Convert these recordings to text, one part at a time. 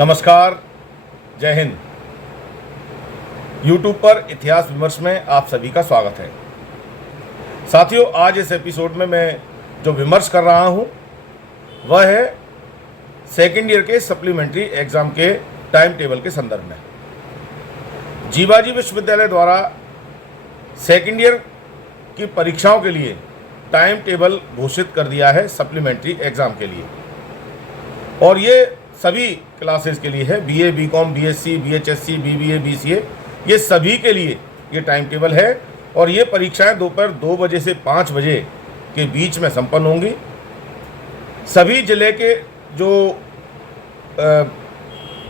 नमस्कार, जय हिंद। YouTube पर इतिहास विमर्श में आप सभी का स्वागत है। साथियों, आज इस एपिसोड में मैं जो विमर्श कर रहा हूं वह है सेकेंड ईयर के सप्लीमेंट्री एग्ज़ाम के टाइम टेबल के संदर्भ में। जीवाजी विश्वविद्यालय द्वारा सेकेंड ईयर की परीक्षाओं के लिए टाइम टेबल घोषित कर दिया है सप्लीमेंट्री एग्ज़ाम के लिए, और ये सभी क्लासेस के लिए है। बीए, बीकॉम, बीएससी, बीएचएससी, बीबीए, बीसीए, ये सभी के लिए ये टाइम टेबल है। और ये परीक्षाएं दोपहर 2 बजे से 5 बजे के बीच में संपन्न होंगी। सभी जिले के जो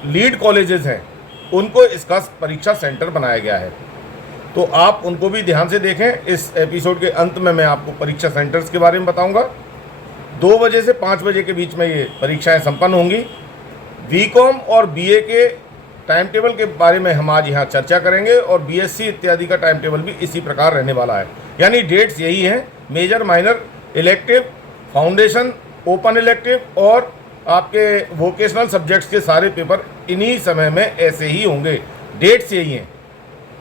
लीड कॉलेजेस हैं उनको इसका परीक्षा सेंटर बनाया गया है, तो आप उनको भी ध्यान से देखें। इस एपिसोड के अंत में मैं आपको परीक्षा सेंटर्स के बारे में बताऊंगा। 2 बजे से 5 बजे के बीच में ये परीक्षाएं संपन्न होंगी। बीकॉम और बीए के टाइम टेबल के बारे में हम आज यहाँ चर्चा करेंगे, और बीएससी इत्यादि का टाइम टेबल भी इसी प्रकार रहने वाला है। यानी डेट्स यही हैं: major, minor, elective, foundation, open elective और आपके वोकेशनल सब्जेक्ट्स के सारे पेपर इन्हीं समय में ऐसे ही होंगे। डेट्स यही हैं,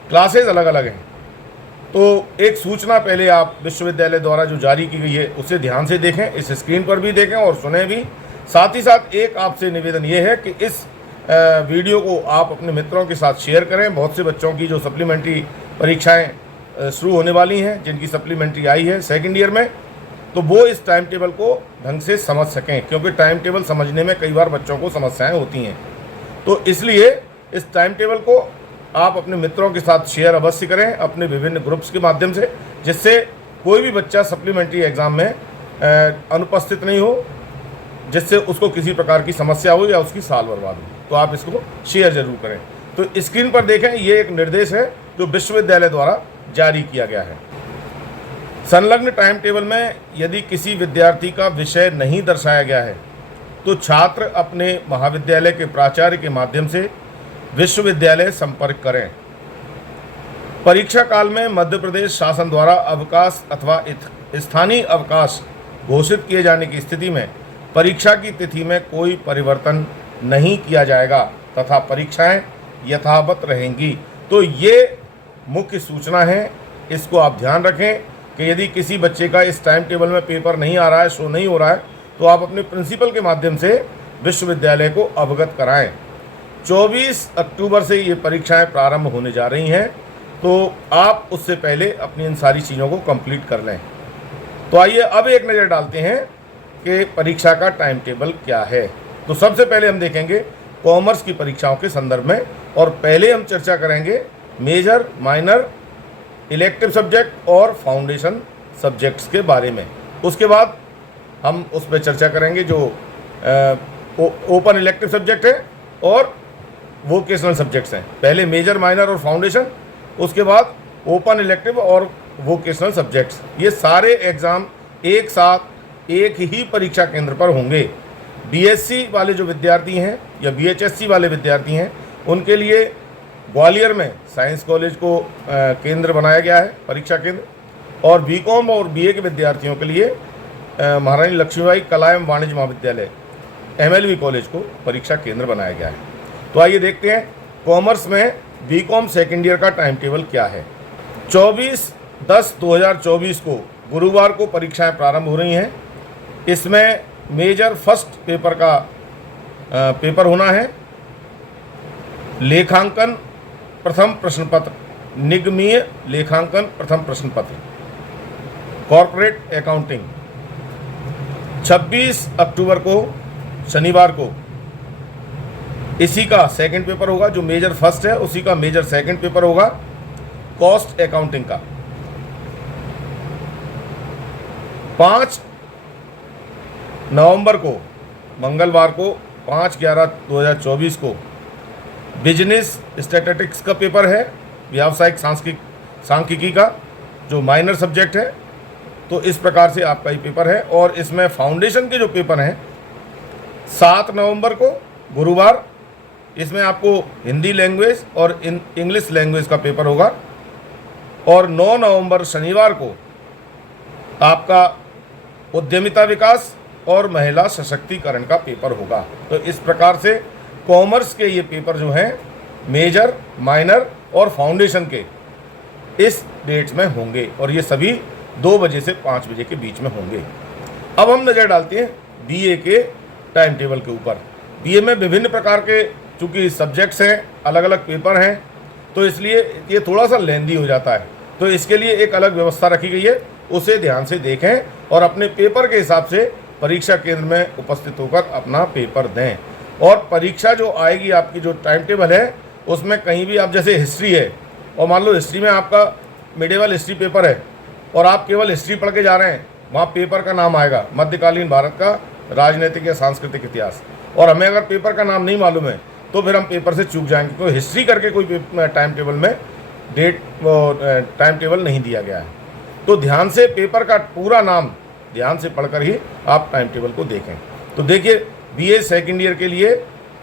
क्लासेस अलग अलग हैं। तो एक सूचना पहले आप विश्वविद्यालय द्वारा जो जारी की गई है उसे ध्यान से देखें, इस स्क्रीन पर भी देखें और सुने भी। साथ ही साथ एक आपसे निवेदन ये है कि इस वीडियो को आप अपने मित्रों के साथ शेयर करें। बहुत से बच्चों की जो सप्लीमेंट्री परीक्षाएं शुरू होने वाली हैं, जिनकी सप्लीमेंट्री आई है सेकेंड ईयर में, तो वो इस टाइम टेबल को ढंग से समझ सकें, क्योंकि टाइम टेबल समझने में कई बार बच्चों को समस्याएं होती हैं। तो इसलिए इस टाइम टेबल को आप अपने मित्रों के साथ शेयर अवश्य करें अपने विभिन्न ग्रुप्स के माध्यम से, जिससे कोई भी बच्चा सप्लीमेंट्री एग्ज़ाम में अनुपस्थित नहीं हो, जिससे उसको किसी प्रकार की समस्या हो या उसकी साल बर्बाद हो। तो आप इसको शेयर जरूर करें। तो स्क्रीन पर देखें, ये एक निर्देश है जो विश्वविद्यालय द्वारा जारी किया गया है। संलग्न टाइम टेबल में यदि किसी विद्यार्थी का विषय नहीं दर्शाया गया है तो छात्र अपने महाविद्यालय के प्राचार्य के माध्यम से विश्वविद्यालय संपर्क करें। परीक्षा काल में मध्य प्रदेश शासन द्वारा अवकाश अथवा स्थानीय अवकाश घोषित किए जाने की स्थिति में परीक्षा की तिथि में कोई परिवर्तन नहीं किया जाएगा तथा परीक्षाएं यथावत रहेंगी। तो ये मुख्य सूचना है, इसको आप ध्यान रखें कि यदि किसी बच्चे का इस टाइम टेबल में पेपर नहीं आ रहा है, शो नहीं हो रहा है, तो आप अपने प्रिंसिपल के माध्यम से विश्वविद्यालय को अवगत कराएं। 24 अक्टूबर से ये परीक्षाएं प्रारंभ होने जा रही हैं, तो आप उससे पहले अपनी इन सारी चीज़ों को कंप्लीट कर लें। तो आइए अब एक नज़र डालते हैं कि परीक्षा का टाइम टेबल क्या है। तो सबसे पहले हम देखेंगे कॉमर्स की परीक्षाओं के संदर्भ में, और पहले हम चर्चा करेंगे मेजर, माइनर, इलेक्टिव सब्जेक्ट और फाउंडेशन सब्जेक्ट्स के बारे में। उसके बाद हम उस पर चर्चा करेंगे जो ओपन इलेक्टिव सब्जेक्ट है और वोकेशनल सब्जेक्ट्स हैं। पहले मेजर, माइनर और फाउंडेशन, उसके बाद ओपन इलेक्टिव और वोकेशनल सब्जेक्ट्स। ये सारे एग्ज़ाम एक साथ एक ही परीक्षा केंद्र पर होंगे। बीएससी वाले जो विद्यार्थी हैं या बीएचएससी वाले विद्यार्थी हैं, उनके लिए ग्वालियर में साइंस कॉलेज को केंद्र बनाया गया है, परीक्षा केंद्र। और बीकॉम और बीए के विद्यार्थियों के लिए महारानी लक्ष्मीबाई कला एवं वाणिज्य महाविद्यालय एमएलवी कॉलेज को परीक्षा केंद्र बनाया गया है। तो आइए देखते हैं कॉमर्स में बीकॉम सेकेंड ईयर का टाइम टेबल क्या है। 24/10/2024 को गुरुवार को परीक्षाएं प्रारंभ हो रही हैं। इसमें मेजर फर्स्ट पेपर का पेपर होना है। लेखांकन प्रथम प्रश्न पत्र, निगमीय लेखांकन प्रथम प्रश्न पत्र, कॉर्पोरेट अकाउंटिंग। 26 अक्टूबर को शनिवार को इसी का सेकंड पेपर होगा। जो मेजर फर्स्ट है उसी का मेजर सेकंड पेपर होगा, कॉस्ट अकाउंटिंग का। 5 नवंबर को मंगलवार को 5/11/2024 को बिजनेस स्टैटिस्टिक्स का पेपर है, व्यावसायिक सांख्यिकी का जो माइनर सब्जेक्ट है। तो इस प्रकार से आपका ये पेपर है। और इसमें फाउंडेशन के जो पेपर हैं 7 नवंबर को गुरुवार, इसमें आपको हिंदी लैंग्वेज और इंग्लिश लैंग्वेज का पेपर होगा। और 9 नवंबर शनिवार को आपका उद्यमिता विकास और महिला सशक्तिकरण का पेपर होगा। तो इस प्रकार से कॉमर्स के ये पेपर जो हैं मेजर, माइनर और फाउंडेशन के इस डेट्स में होंगे और ये सभी 2 बजे से 5 बजे के बीच में होंगे। अब हम नज़र डालते हैं बीए के टाइम टेबल के ऊपर। बीए में विभिन्न प्रकार के चूँकि सब्जेक्ट्स हैं, अलग अलग पेपर हैं, तो इसलिए ये थोड़ा सा लेंदी हो जाता है, तो इसके लिए एक अलग व्यवस्था रखी गई है, उसे ध्यान से देखें और अपने पेपर के हिसाब से परीक्षा केंद्र में उपस्थित होकर अपना पेपर दें। और परीक्षा जो आएगी, आपकी जो टाइम टेबल है उसमें कहीं भी आप, जैसे हिस्ट्री है और मान लो हिस्ट्री में आपका मिडिवल हिस्ट्री पेपर है और आप केवल हिस्ट्री पढ़ के जा रहे हैं, वहाँ पेपर का नाम आएगा मध्यकालीन भारत का राजनीतिक या सांस्कृतिक इतिहास, और हमें अगर पेपर का नाम नहीं मालूम है तो फिर हम पेपर से चूक जाएंगे, क्योंकि हिस्ट्री करके कोई टाइम टेबल में टाइम टेबल नहीं दिया गया है। तो ध्यान से पेपर का पूरा नाम ध्यान से पढ़कर ही आप टाइम टेबल को देखें। तो देखिए बीए सेकेंड ईयर के लिए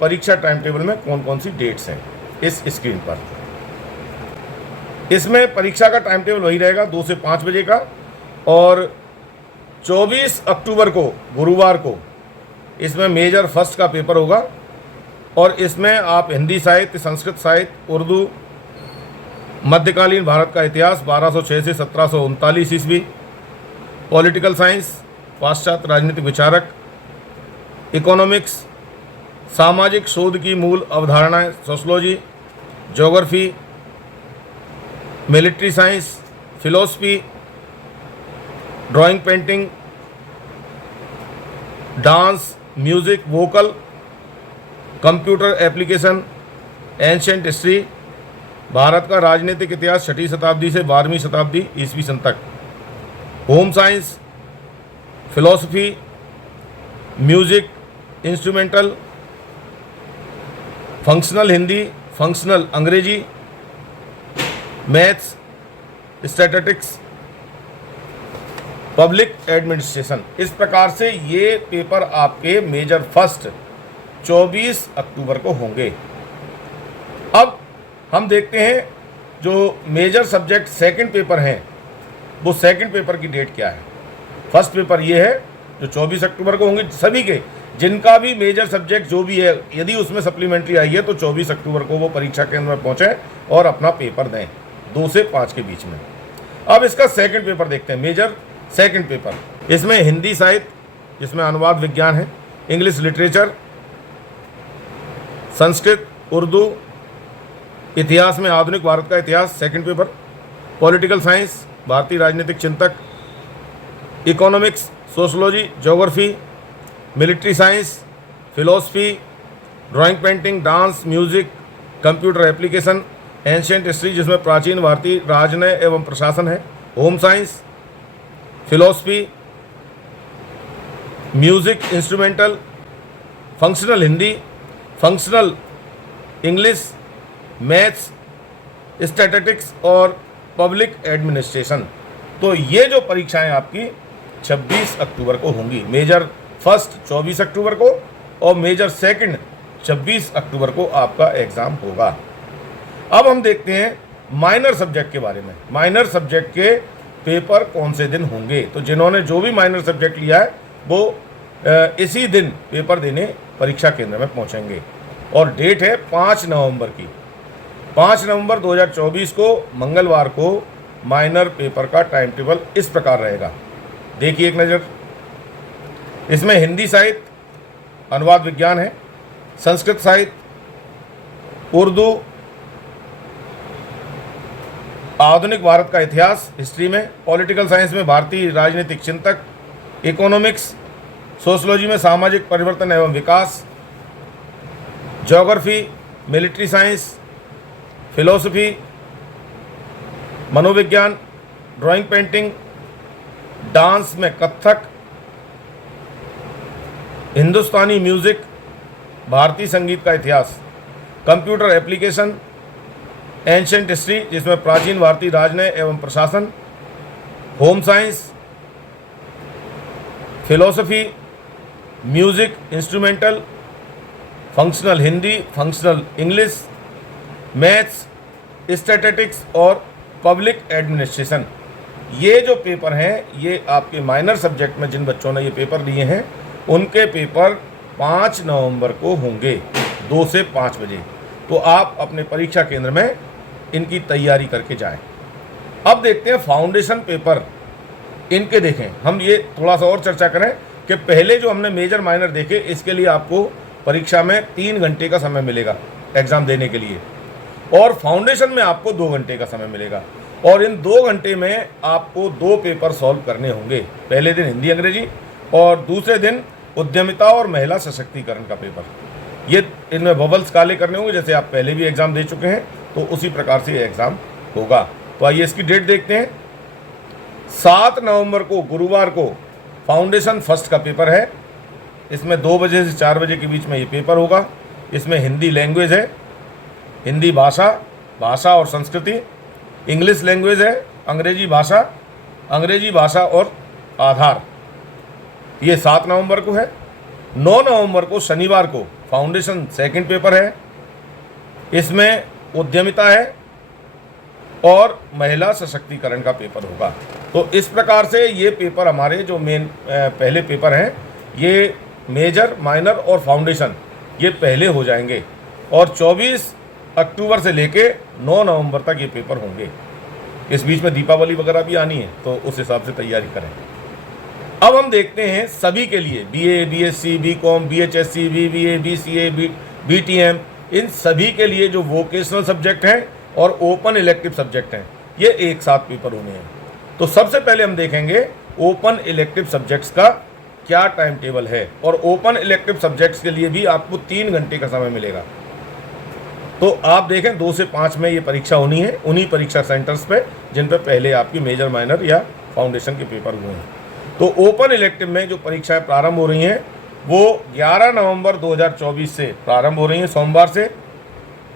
परीक्षा टाइम टेबल में कौन कौन सी डेट्स हैं इस स्क्रीन पर। इसमें परीक्षा का टाइम टेबल वही रहेगा 2 से 5 बजे का, और 24 अक्टूबर को गुरुवार को इसमें मेजर फर्स्ट का पेपर होगा और इसमें आप हिंदी साहित्य, संस्कृत साहित्य, उर्दू, मध्यकालीन भारत का इतिहास 1206 से 1739 ईस्वी, पॉलिटिकल साइंस, पाश्चात्य राजनीतिक विचारक, इकोनॉमिक्स, सामाजिक शोध की मूल अवधारणाएं, sociology, geography, military science, philosophy, drawing painting, dance, music, vocal, computer application, ancient history, Bharat का राजनीतिक इतिहास 6वीं शताब्दी से 12वीं शताब्दी ईस्वी सन तक, home science, philosophy, music, instrumental, functional Hindi, functional अंग्रेजी, मैथ्स, स्टैटिस्टिक्स, पब्लिक एडमिनिस्ट्रेशन। इस प्रकार से ये पेपर आपके मेजर फर्स्ट 24 अक्टूबर को होंगे। अब हम देखते हैं जो मेजर सब्जेक्ट सेकंड पेपर हैं, वो सेकंड पेपर की डेट क्या है। फर्स्ट पेपर ये है जो 24 अक्टूबर को होंगे सभी के, जिनका भी मेजर सब्जेक्ट जो भी है, यदि उसमें सप्लीमेंट्री आई है तो 24 अक्टूबर को वो परीक्षा केंद्र में पहुँचें और अपना पेपर दें 2 से 5 के बीच में। अब इसका सेकंड पेपर देखते हैं, मेजर सेकंड पेपर। इसमें हिंदी साहित्य, जिसमें अनुवाद विज्ञान है, इंग्लिश लिटरेचर, संस्कृत, उर्दू, इतिहास में आधुनिक भारत का इतिहास सेकंड पेपर, पॉलिटिकल साइंस, भारतीय राजनीतिक चिंतक, economics, sociology, geography, military science, philosophy, drawing painting, dance, music, computer application, ancient history जिसमें प्राचीन भारतीय राजनय एवं प्रशासन है, home science, philosophy, music, instrumental, functional Hindi, functional English, maths, statistics और पब्लिक एडमिनिस्ट्रेशन। तो ये जो परीक्षाएं आपकी 26 अक्टूबर को होंगी। मेजर फर्स्ट 24 अक्टूबर को और मेजर सेकंड 26 अक्टूबर को आपका एग्ज़ाम होगा। अब हम देखते हैं माइनर सब्जेक्ट के बारे में। माइनर सब्जेक्ट के पेपर कौन से दिन होंगे। तो जिन्होंने जो भी माइनर सब्जेक्ट लिया है वो इसी दिन पेपर देने परीक्षा केंद्र में पहुंचेंगे और डेट है 5 नवंबर की। 5 नवंबर 2024 को मंगलवार को माइनर पेपर का टाइम टेबल इस प्रकार रहेगा। देखिए एक नज़र। इसमें हिंदी साहित्य, अनुवाद विज्ञान है, संस्कृत साहित्य, उर्दू, आधुनिक भारत का इतिहास हिस्ट्री में, पॉलिटिकल साइंस में भारतीय राजनीतिक चिंतक, इकोनॉमिक्स, सोशोलॉजी में सामाजिक परिवर्तन एवं विकास, ज्योग्राफी, मिलिट्री साइंस, फिलोसफी, मनोविज्ञान, ड्राइंग पेंटिंग, डांस में कथक, हिंदुस्तानी म्यूजिक, भारतीय संगीत का इतिहास, कंप्यूटर एप्लीकेशन, एंशिएंट हिस्ट्री जिसमें प्राचीन भारतीय राजनय एवं प्रशासन, home science, philosophy, music, instrumental, functional Hindi, functional English, maths, statistics और पब्लिक एडमिनिस्ट्रेशन। ये जो पेपर हैं ये आपके माइनर सब्जेक्ट में जिन बच्चों ने ये पेपर लिए हैं उनके पेपर 5 नवंबर को होंगे। 2 से 5 बजे। तो आप अपने परीक्षा केंद्र में इनकी तैयारी करके जाएं। अब देखते हैं फाउंडेशन पेपर इनके देखें। हम ये थोड़ा सा और चर्चा करें कि पहले जो हमने मेजर माइनर देखे, इसके लिए आपको परीक्षा में 3 घंटे का समय मिलेगा एग्ज़ाम देने के लिए, और फाउंडेशन में आपको 2 घंटे का समय मिलेगा। और इन 2 घंटे में आपको 2 पेपर सॉल्व करने होंगे। पहले दिन हिंदी अंग्रेजी और दूसरे दिन उद्यमिता और महिला सशक्तिकरण का पेपर। ये इनमें बबल्स काले करने होंगे, जैसे आप पहले भी एग्ज़ाम दे चुके हैं, तो उसी प्रकार से ये एग्ज़ाम होगा। तो आइए इसकी डेट देखते हैं। 7 नवंबर को गुरुवार को फाउंडेशन फर्स्ट का पेपर है। इसमें 2 बजे से 4 बजे के बीच में ये पेपर होगा। इसमें हिंदी लैंग्वेज है, हिंदी भाषा, भाषा और संस्कृति, इंग्लिश लैंग्वेज है, अंग्रेजी भाषा और आधार। ये 7 नवंबर को है। 9 नवंबर को शनिवार को फाउंडेशन सेकंड पेपर है। इसमें उद्यमिता है और महिला सशक्तिकरण का पेपर होगा। तो इस प्रकार से ये पेपर हमारे जो मेन पहले पेपर हैं, ये मेजर, माइनर और फाउंडेशन, ये पहले हो जाएंगे और 24 अक्टूबर से लेके 9 नवंबर तक ये पेपर होंगे। इस बीच में दीपावली वगैरह भी आनी है, तो उस हिसाब से तैयारी करें। अब हम देखते हैं सभी के लिए BA, BSc, BCom, BHSC, BBA, BCA, BTM, इन सभी के लिए जो वोकेशनल सब्जेक्ट हैं और ओपन इलेक्टिव सब्जेक्ट हैं, ये एक साथ पेपर होने हैं। तो सबसे पहले हम देखेंगे ओपन इलेक्टिव सब्जेक्ट्स का क्या टाइम टेबल है, और ओपन इलेक्टिव सब्जेक्ट्स के लिए भी आपको 3 घंटे का समय मिलेगा। तो आप देखें 2 से 5 में ये परीक्षा होनी है, उन्हीं परीक्षा सेंटर्स पे जिन पे पहले आपकी मेजर, माइनर या फाउंडेशन के पेपर हुए हैं। तो ओपन इलेक्टिव में जो परीक्षाएं प्रारंभ हो रही हैं वो 11 नवंबर 2024 से प्रारंभ हो रही हैं, सोमवार से।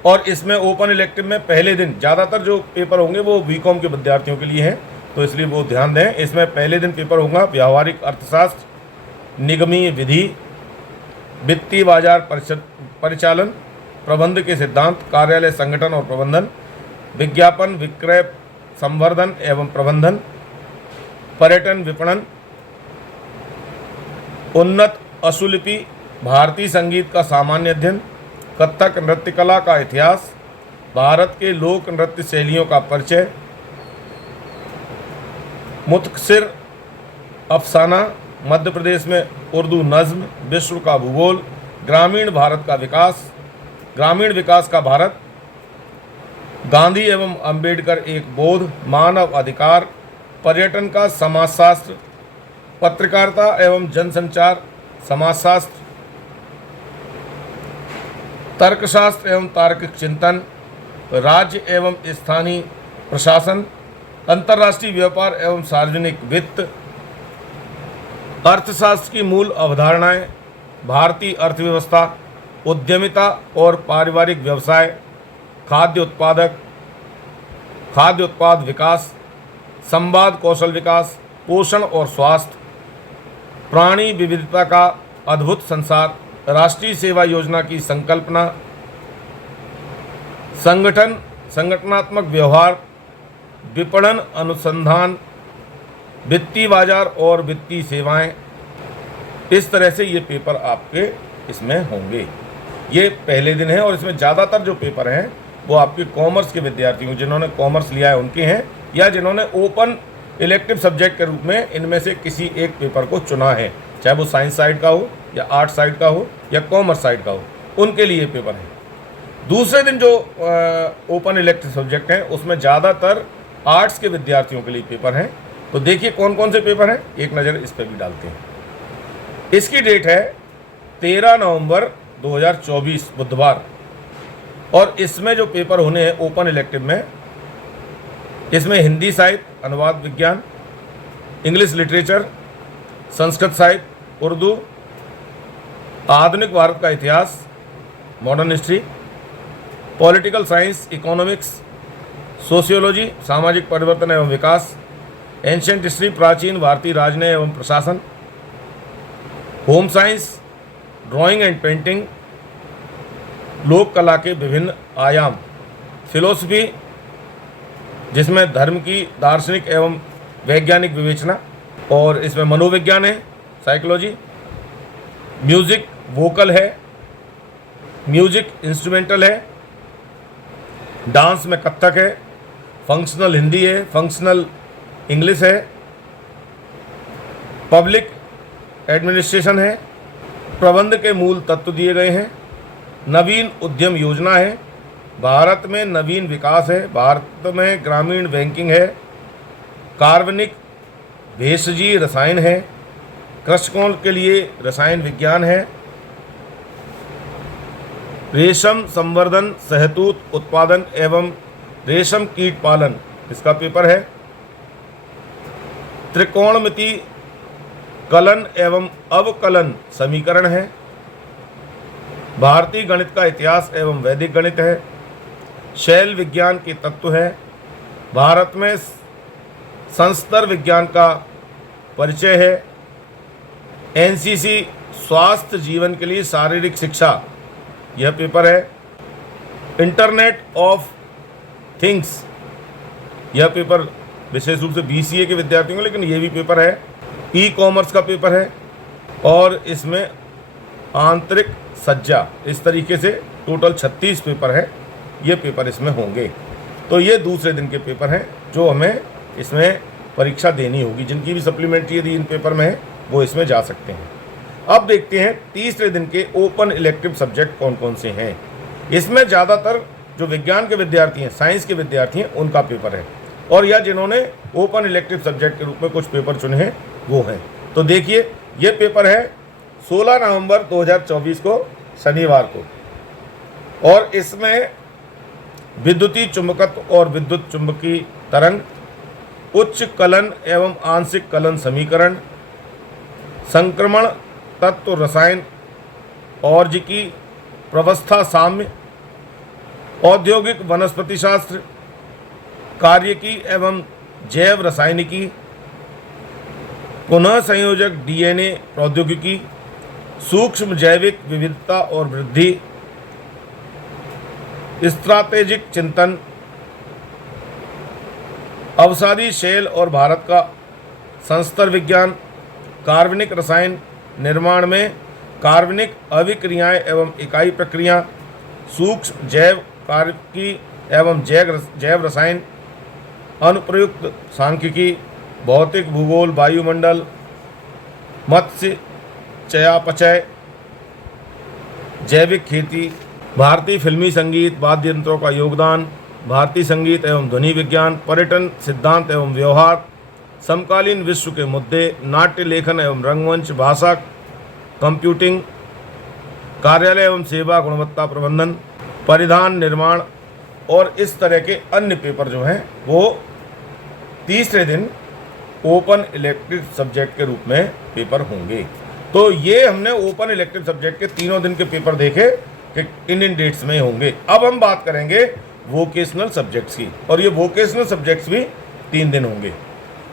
और इसमें ओपन इलेक्टिव में पहले दिन ज़्यादातर जो पेपर होंगे वो BCom के विद्यार्थियों के लिए हैं, तो इसलिए वो ध्यान दें। इसमें पहले दिन पेपर होगा व्यावहारिक अर्थशास्त्र, निगमीय विधि, वित्तीय बाजार परिचालन, प्रबंध के सिद्धांत, कार्यालय संगठन और प्रबंधन, विज्ञापन, विक्रय, संवर्धन एवं प्रबंधन, पर्यटन, विपणन, उन्नत अशुलिपि, भारतीय संगीत का सामान्य अध्ययन, कथक नृत्य कला का इतिहास, भारत के लोक नृत्य शैलियों का परिचय, मुत्कसिर अफसाना, मध्य प्रदेश में उर्दू नज्म, विश्व का भूगोल, ग्रामीण भारत का विकास, ग्रामीण विकास का भारत, गांधी एवं अंबेडकर एक बोध, मानव अधिकार, पर्यटन का समाजशास्त्र, पत्रकारिता एवं जनसंचार समाजशास्त्र, तर्कशास्त्र एवं तार्किक चिंतन, राज्य एवं स्थानीय प्रशासन, अंतर्राष्ट्रीय व्यापार एवं सार्वजनिक वित्त, अर्थशास्त्र की मूल अवधारणाएं, भारतीय अर्थव्यवस्था, उद्यमिता और पारिवारिक व्यवसाय, खाद्य उत्पाद विकास, संवाद कौशल विकास, पोषण और स्वास्थ्य, प्राणी विविधता का अद्भुत संसार, राष्ट्रीय सेवा योजना की संकल्पना, संगठनात्मक व्यवहार, विपणन अनुसंधान, वित्तीय बाजार और वित्तीय सेवाएं। इस तरह से ये पेपर आपके इसमें होंगे। ये पहले दिन है और इसमें ज़्यादातर जो पेपर हैं वो आपके कॉमर्स के विद्यार्थियों, जिन्होंने कॉमर्स लिया है उनके हैं, या जिन्होंने ओपन इलेक्टिव सब्जेक्ट के रूप में इनमें से किसी एक पेपर को चुना है, चाहे वो साइंस साइड का हो या आर्ट साइड का हो या कॉमर्स साइड का हो, उनके लिए पेपर है। दूसरे दिन जो ओपन इलेक्टिव सब्जेक्ट हैं उसमें ज़्यादातर आर्ट्स के विद्यार्थियों के लिए पेपर हैं। तो देखिए कौन कौन से पेपर हैं, एक नज़र इस पर भी डालते हैं। इसकी डेट है 13 नवंबर 2024 बुधवार, और इसमें जो पेपर होने हैं ओपन इलेक्टिव में, इसमें हिंदी साहित्य, अनुवाद विज्ञान, इंग्लिश लिटरेचर, संस्कृत साहित्य, उर्दू, आधुनिक भारत का इतिहास, modern history, political science, economics, sociology, सामाजिक परिवर्तन एवं विकास, एंशिएंट हिस्ट्री, प्राचीन भारतीय राजनय एवं प्रशासन, home science, drawing and painting, लोक कला के विभिन्न आयाम, फिलोसफी जिसमें धर्म की दार्शनिक एवं वैज्ञानिक विवेचना, और इसमें मनोविज्ञान है, साइकोलॉजी, म्यूज़िक, वोकल है, म्यूजिक इंस्ट्रूमेंटल है, डांस में कथक है, फंक्शनल हिंदी है, फंक्शनल इंग्लिश है, पब्लिक एडमिनिस्ट्रेशन है, प्रबंध के मूल तत्व दिए गए हैं, नवीन उद्यम योजना है, भारत में नवीन विकास है, भारत में ग्रामीण बैंकिंग है, कार्बनिक भेषजी रसायन है, कृषकों के लिए रसायन विज्ञान है, रेशम संवर्धन सहतूत उत्पादन एवं रेशम कीट पालन इसका पेपर है, त्रिकोणमिति कलन एवं अवकलन समीकरण है, भारतीय गणित का इतिहास एवं वैदिक गणित है, शैल विज्ञान के तत्व है, भारत में संस्तर विज्ञान का परिचय है, एनसीसी स्वास्थ्य जीवन के लिए शारीरिक शिक्षा यह पेपर है, इंटरनेट ऑफ थिंग्स यह पेपर विशेष रूप से बीसीए के विद्यार्थियों को, लेकिन यह भी पेपर है, ई कॉमर्स का पेपर है और इसमें आंतरिक सज्जा, इस तरीके से टोटल 36 पेपर है, ये पेपर इसमें होंगे। तो ये दूसरे दिन के पेपर हैं जो हमें इसमें परीक्षा देनी होगी, जिनकी भी सप्लीमेंट्री यदि इन पेपर में है वो इसमें जा सकते हैं। अब देखते हैं तीसरे दिन के ओपन इलेक्टिव सब्जेक्ट कौन कौन से हैं। इसमें ज़्यादातर जो विज्ञान के विद्यार्थी हैं, साइंस के विद्यार्थी हैं, उनका पेपर है, और या जिन्होंने ओपन इलेक्टिव सब्जेक्ट के रूप में कुछ पेपर चुने हैं वो हैं। तो देखिए ये पेपर है 16 नवंबर 2024 को शनिवार को, और इसमें विद्युतीय चुंबकत्व और विद्युत चुंबकीय तरंग, उच्च कलन एवं आंशिक कलन समीकरण, संक्रमण तत्व रसायन और्जिकी प्रवस्था साम्य, औद्योगिक वनस्पति शास्त्र, कार्यकी एवं जैव रसायनिकी, पुनः संयोजक डीएनए प्रौद्योगिकी, सूक्ष्म जैविक विविधता और वृद्धि, स्ट्रैटेजिक चिंतन, अवसादी शैल और भारत का संस्तर विज्ञान, कार्बनिक रसायन निर्माण में कार्बनिक अभिक्रियाएं एवं इकाई प्रक्रिया, सूक्ष्म जैव कार्यकी एवं जैव रसायन, अनुप्रयुक्त सांख्यिकी, भौतिक भूगोल, वायुमंडल, मत्स्य चयापचय, जैविक खेती, भारतीय फिल्मी संगीत वाद्य यंत्रों का योगदान, भारतीय संगीत एवं ध्वनि विज्ञान, पर्यटन सिद्धांत एवं व्यवहार, समकालीन विश्व के मुद्दे, नाट्य लेखन एवं रंगमंच, भाषा, कंप्यूटिंग, कार्यालय एवं सेवा गुणवत्ता प्रबंधन, परिधान निर्माण, और इस तरह के अन्य पेपर जो हैं वो तीसरे दिन ओपन इलेक्टिव सब्जेक्ट के रूप में पेपर होंगे। तो ये हमने ओपन इलेक्टिव सब्जेक्ट के तीनों दिन के पेपर देखे कि इन डेट्स में होंगे। अब हम बात करेंगे वोकेशनल सब्जेक्ट्स की, और ये वोकेशनल सब्जेक्ट्स भी 3 दिन होंगे,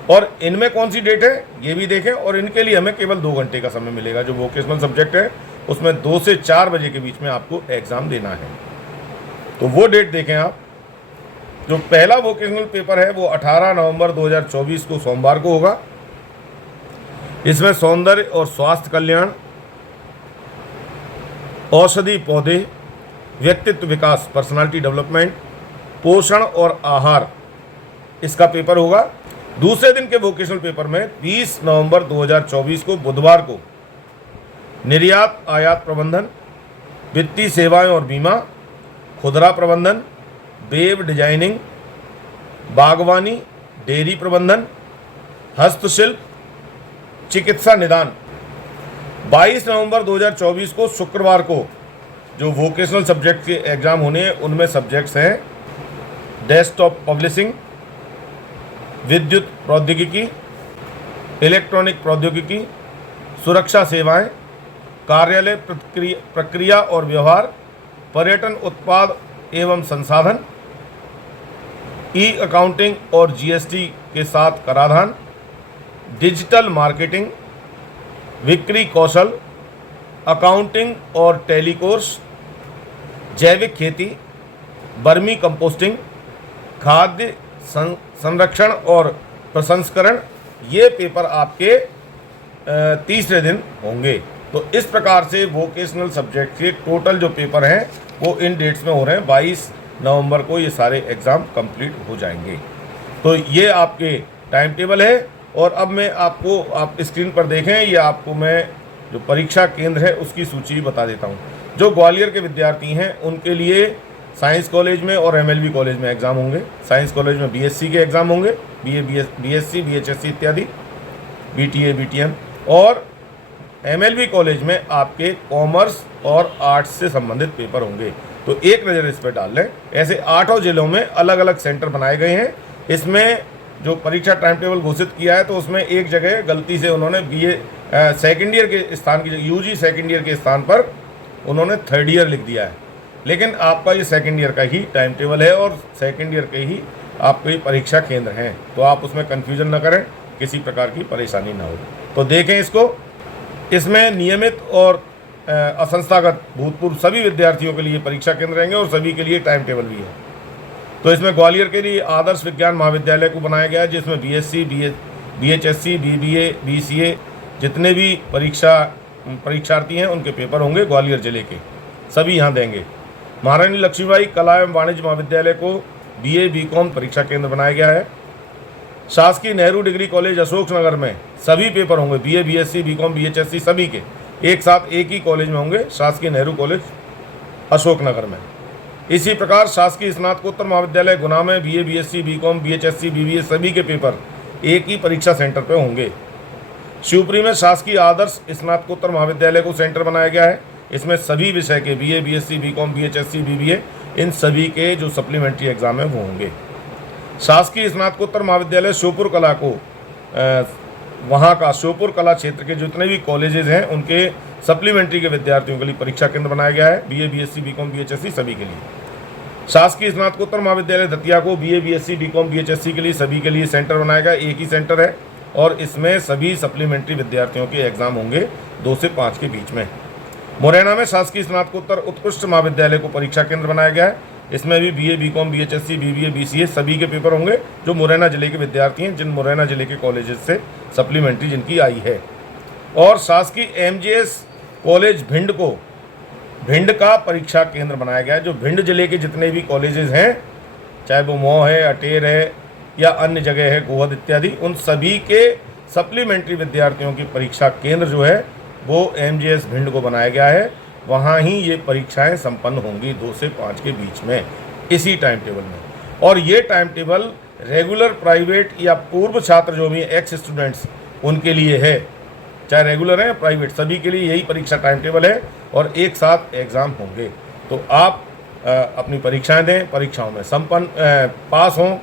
और इनमें कौन सी डेट है ये भी देखें, और इनके लिए हमें केवल 2 घंटे का समय मिलेगा। जो वोकेशनल सब्जेक्ट है उसमें 2 से 4 बजे के बीच में आपको एग्ज़ाम देना है, तो वो डेट देखें आप। जो पहला वोकेशनल पेपर है वो 18 नवंबर 2024 को सोमवार को होगा। इसमें सौंदर्य और स्वास्थ्य कल्याण, औषधि पौधे, व्यक्तित्व विकास पर्सनालिटी डेवलपमेंट, पोषण और आहार इसका पेपर होगा। दूसरे दिन के वोकेशनल पेपर में 20 नवंबर 2024 को बुधवार को निर्यात आयात प्रबंधन, वित्तीय सेवाएं और बीमा, खुदरा प्रबंधन, वेब डिजाइनिंग, बागवानी, डेयरी प्रबंधन, हस्तशिल्प, चिकित्सा निदान। 22 नवंबर 2024 को शुक्रवार को जो वोकेशनल सब्जेक्ट के एग्ज़ाम होने हैं उनमें सब्जेक्ट्स हैं डेस्कटॉप पब्लिशिंग, विद्युत प्रौद्योगिकी, इलेक्ट्रॉनिक प्रौद्योगिकी, सुरक्षा सेवाएं, कार्यालय प्रक्रिया और व्यवहार, पर्यटन उत्पाद एवं संसाधन, ई अकाउंटिंग और जीएसटी के साथ कराधान, डिजिटल मार्केटिंग, बिक्री कौशल, अकाउंटिंग और टेली कोर्स, जैविक खेती, वर्मी कंपोस्टिंग, खाद्य संरक्षण और प्रसंस्करण, ये पेपर आपके तीसरे दिन होंगे। तो इस प्रकार से वोकेशनल सब्जेक्ट के टोटल जो पेपर हैं वो इन डेट्स में हो रहे हैं। 22 नवंबर को ये सारे एग्ज़ाम कंप्लीट हो जाएंगे। तो ये आपके टाइम टेबल है। और अब मैं आपको, आप स्क्रीन पर देखें, ये आपको मैं जो परीक्षा केंद्र है उसकी सूची बता देता हूँ। जो ग्वालियर के विद्यार्थी हैं उनके लिए साइंस कॉलेज में और MLB कॉलेज में एग्ज़ाम होंगे। साइंस कॉलेज में BSc के एग्ज़ाम होंगे, BSc BHSC इत्यादि, BTA BTM। और MLB कॉलेज में आपके कॉमर्स और आर्ट्स से संबंधित पेपर होंगे। तो एक नज़र इस पर डाल लें। ऐसे 8 जिलों में अलग अलग सेंटर बनाए गए हैं। इसमें जो परीक्षा टाइम टेबल घोषित किया है तो उसमें एक जगह गलती से उन्होंने सेकेंड ईयर के स्थान की जगह UG सेकेंड ईयर के स्थान पर उन्होंने थर्ड ईयर लिख दिया है। लेकिन आपका ये सेकेंड ईयर का ही टाइम टेबल है और सेकेंड ईयर के ही आपके परीक्षा केंद्र हैं। तो आप उसमें कन्फ्यूजन न करें, किसी प्रकार की परेशानी ना हो। तो देखें इसको। इसमें नियमित और असंस्थागत भूतपूर्व सभी विद्यार्थियों के लिए परीक्षा केंद्र रहेंगे और सभी के लिए टाइम टेबल भी है। तो इसमें ग्वालियर के लिए आदर्श विज्ञान महाविद्यालय को बनाया गया है, जिसमें BSc BHSC BBA BCA जितने भी परीक्षार्थी हैं उनके पेपर होंगे ग्वालियर जिले के, सभी यहाँ देंगे। महारानी लक्ष्मीबाई कला एवं वाणिज्य महाविद्यालय को BA BCom परीक्षा केंद्र बनाया गया है। शासकीय नेहरू डिग्री कॉलेज अशोकनगर में सभी पेपर होंगे, BA BSc BCom BHSC सभी के एक साथ एक ही कॉलेज में होंगे, शासकीय नेहरू कॉलेज अशोकनगर में। इसी प्रकार शासकीय स्नातकोत्तर महाविद्यालय गुना में BA BSc BCom BHSC BBA सभी के पेपर एक ही परीक्षा सेंटर पर होंगे। शिवपुरी में शासकीय आदर्श स्नातकोत्तर महाविद्यालय को सेंटर बनाया गया है। इसमें सभी विषय के BA BSc BCom BHSC BBA इन सभी के जो सप्लीमेंट्री एग्जाम है वो होंगे। शासकीय स्नातकोत्तर महाविद्यालय श्योपुर कला को वहाँ का श्योपुर कला क्षेत्र के जितने भी कॉलेजेस हैं उनके सप्लीमेंट्री के विद्यार्थियों के लिए परीक्षा केंद्र बनाया गया है, BA BSc BCom BHSC सभी के लिए। शासकीय स्नातकोत्तर महाविद्यालय दतिया को BA BSc BCom BHSC के लिए सभी के लिए सेंटर बनाया गया, एक ही सेंटर है और इसमें सभी सप्लीमेंट्री विद्यार्थियों के एग्जाम होंगे 2 से 5 के बीच में। मुरैना में शासकीय स्नातकोत्तर उत्कृष्ट महाविद्यालय को परीक्षा केंद्र बनाया गया है। इसमें भी BA BCom BHSC BBA BCA सभी के पेपर होंगे जो मुरैना जिले के विद्यार्थी हैं, जिन मुरैना जिले के कॉलेजेस से सप्लीमेंट्री जिनकी आई है। और शासकीय MJS कॉलेज भिंड को भिंड का परीक्षा केंद्र बनाया गया है। जो भिंड जिले के जितने भी कॉलेजेस हैं, चाहे वो मऊ है, अटेर है या अन्य जगह है, गोहद इत्यादि, उन सभी के सप्लीमेंट्री विद्यार्थियों की परीक्षा केंद्र जो है वो MJS भिंड को बनाया गया है। वहाँ ही ये परीक्षाएं संपन्न होंगी 2 से 5 के बीच में, इसी टाइम टेबल में। और ये टाइम टेबल रेगुलर, प्राइवेट या पूर्व छात्र जो भी एक्स स्टूडेंट्स उनके लिए है, चाहे रेगुलर है या प्राइवेट, सभी के लिए यही परीक्षा टाइम टेबल है और एक साथ एग्ज़ाम होंगे। तो आप अपनी परीक्षाएं दें, परीक्षाओं में पास हों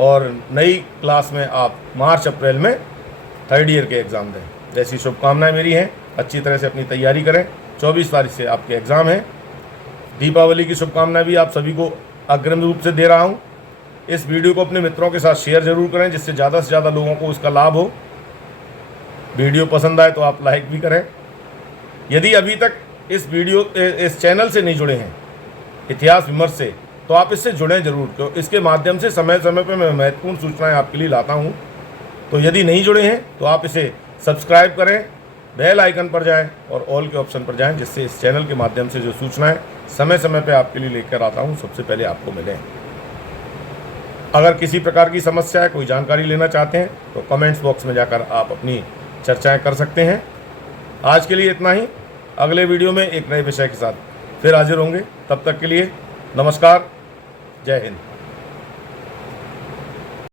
और नई क्लास में आप मार्च अप्रैल में थर्ड ईयर के एग्ज़ाम दें। जैसी शुभकामनाएं मेरी हैं, अच्छी तरह से अपनी तैयारी करें। 24 तारीख से आपके एग्ज़ाम हैं। दीपावली की शुभकामनाएं भी आप सभी को अग्रिम रूप से दे रहा हूं। इस वीडियो को अपने मित्रों के साथ शेयर ज़रूर करें, जिससे ज़्यादा से ज़्यादा लोगों को इसका लाभ हो। वीडियो पसंद आए तो आप लाइक भी करें। यदि अभी तक इस चैनल से नहीं जुड़े हैं, इतिहास विमर्श से, तो आप इससे जुड़ें ज़रूर, क्योंकि इसके माध्यम से समय समय पर मैं महत्वपूर्ण सूचनाएं आपके लिए लाता हूं। तो यदि नहीं जुड़े हैं तो आप इसे सब्सक्राइब करें, बेल आइकन पर जाएं और ऑल के ऑप्शन पर जाएं, जिससे इस चैनल के माध्यम से जो सूचनाएं समय समय पर आपके लिए लेकर आता हूं सबसे पहले आपको मिलें। अगर किसी प्रकार की समस्या है, कोई जानकारी लेना चाहते हैं तो कमेंट्स बॉक्स में जाकर आप अपनी चर्चाएं कर सकते हैं। आज के लिए इतना ही। अगले वीडियो में एक नए विषय के साथ फिर हाजिर होंगे। तब तक के लिए नमस्कार, जय हिंद।